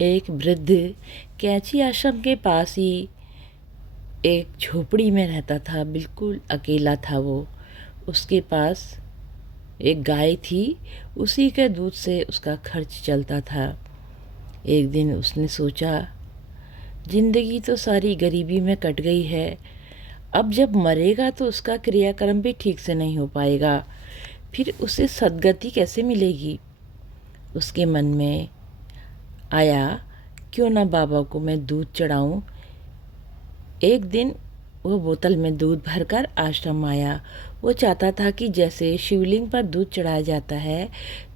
एक वृद्ध कैंची आश्रम के पास ही एक झोपड़ी में रहता था। बिल्कुल अकेला था वो। उसके पास एक गाय थी, उसी के दूध से उसका खर्च चलता था। एक दिन उसने सोचा, जिंदगी तो सारी गरीबी में कट गई है, अब जब मरेगा तो उसका क्रियाक्रम भी ठीक से नहीं हो पाएगा, फिर उसे सद्गति कैसे मिलेगी। उसके मन में आया, क्यों ना बाबा को मैं दूध चढ़ाऊं। एक दिन वो बोतल में दूध भरकर आश्रम आया। वो चाहता था कि जैसे शिवलिंग पर दूध चढ़ाया जाता है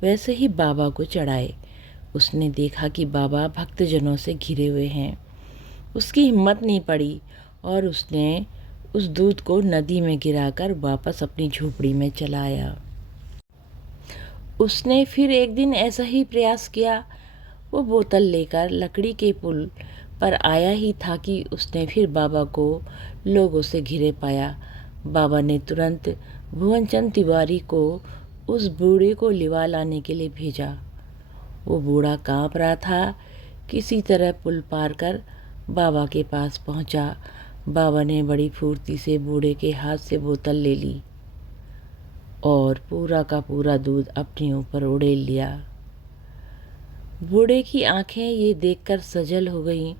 वैसे ही बाबा को चढ़ाए। उसने देखा कि बाबा भक्तजनों से घिरे हुए हैं। उसकी हिम्मत नहीं पड़ी और उसने उस दूध को नदी में गिराकर वापस अपनी झोपड़ी में चला आया। उसने फिर एक दिन ऐसा ही प्रयास किया। वो बोतल लेकर लकड़ी के पुल पर आया ही था कि उसने फिर बाबा को लोगों से घिरे पाया। बाबा ने तुरंत भुवनचंद तिवारी को उस बूढ़े को लिवा लाने के लिए भेजा। वो बूढ़ा कांप रहा था। किसी तरह पुल पार कर बाबा के पास पहुंचा। बाबा ने बड़ी फुर्ती से बूढ़े के हाथ से बोतल ले ली और पूरा का पूरा दूध अपने ऊपर उड़ेल लिया। बूढ़े की आंखें ये देखकर सजल हो गईं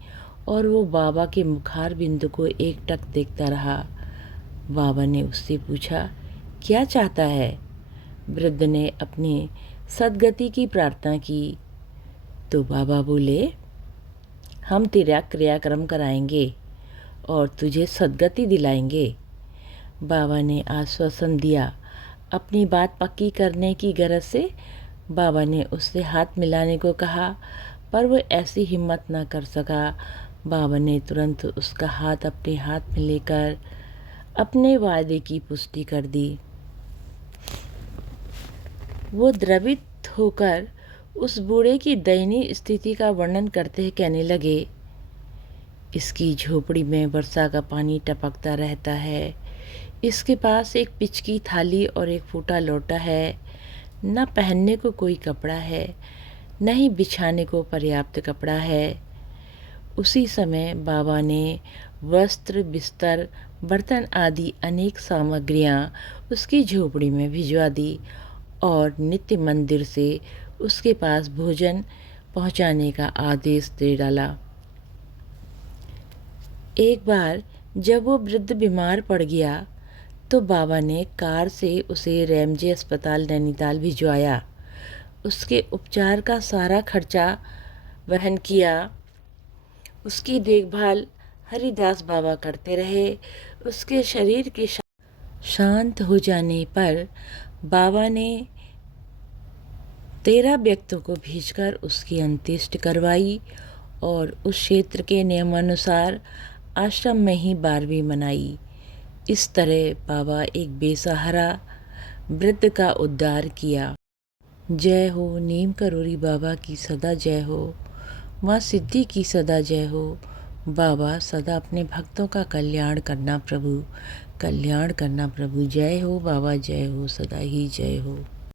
और वो बाबा के मुखार बिंदु को एकटक देखता रहा। बाबा ने उससे पूछा, क्या चाहता है? वृद्ध ने अपनी सद्गति की प्रार्थना की तो बाबा बोले, हम तेरा क्रियाक्रम कराएंगे और तुझे सद्गति दिलाएंगे। बाबा ने आश्वासन दिया। अपनी बात पक्की करने की गरज से बाबा ने उससे हाथ मिलाने को कहा, पर वो ऐसी हिम्मत न कर सका। बाबा ने तुरंत उसका हाथ अपने हाथ में लेकर अपने वादे की पुष्टि कर दी। वो द्रवित होकर उस बूढ़े की दयनीय स्थिति का वर्णन करते कहने लगे, इसकी झोपड़ी में वर्षा का पानी टपकता रहता है। इसके पास एक पिच की थाली और एक फूटा लोटा है। न पहनने को कोई कपड़ा है, न ही बिछाने को पर्याप्त कपड़ा है। उसी समय बाबा ने वस्त्र, बिस्तर, बर्तन आदि अनेक सामग्रियां उसकी झोपड़ी में भिजवा दी और नित्य मंदिर से उसके पास भोजन पहुंचाने का आदेश दे डाला। एक बार जब वो वृद्ध बीमार पड़ गया तो बाबा ने कार से उसे रैमजे अस्पताल नैनीताल भिजवाया। उसके उपचार का सारा खर्चा वहन किया। उसकी देखभाल हरिदास बाबा करते रहे। उसके शरीर के शांत हो जाने पर बाबा ने 13 व्यक्तियों को भेजकर उसकी अंत्येष्टि करवाई और उस क्षेत्र के नियमानुसार आश्रम में ही 12वीं मनाई। इस तरह बाबा एक बेसहारा वृद्ध का उद्धार किया। जय हो नीम करोरी बाबा की सदा जय हो। माँ सिद्धि की सदा जय हो। बाबा सदा अपने भक्तों का कल्याण करना प्रभु, कल्याण करना प्रभु। जय हो बाबा, जय हो, सदा ही जय हो।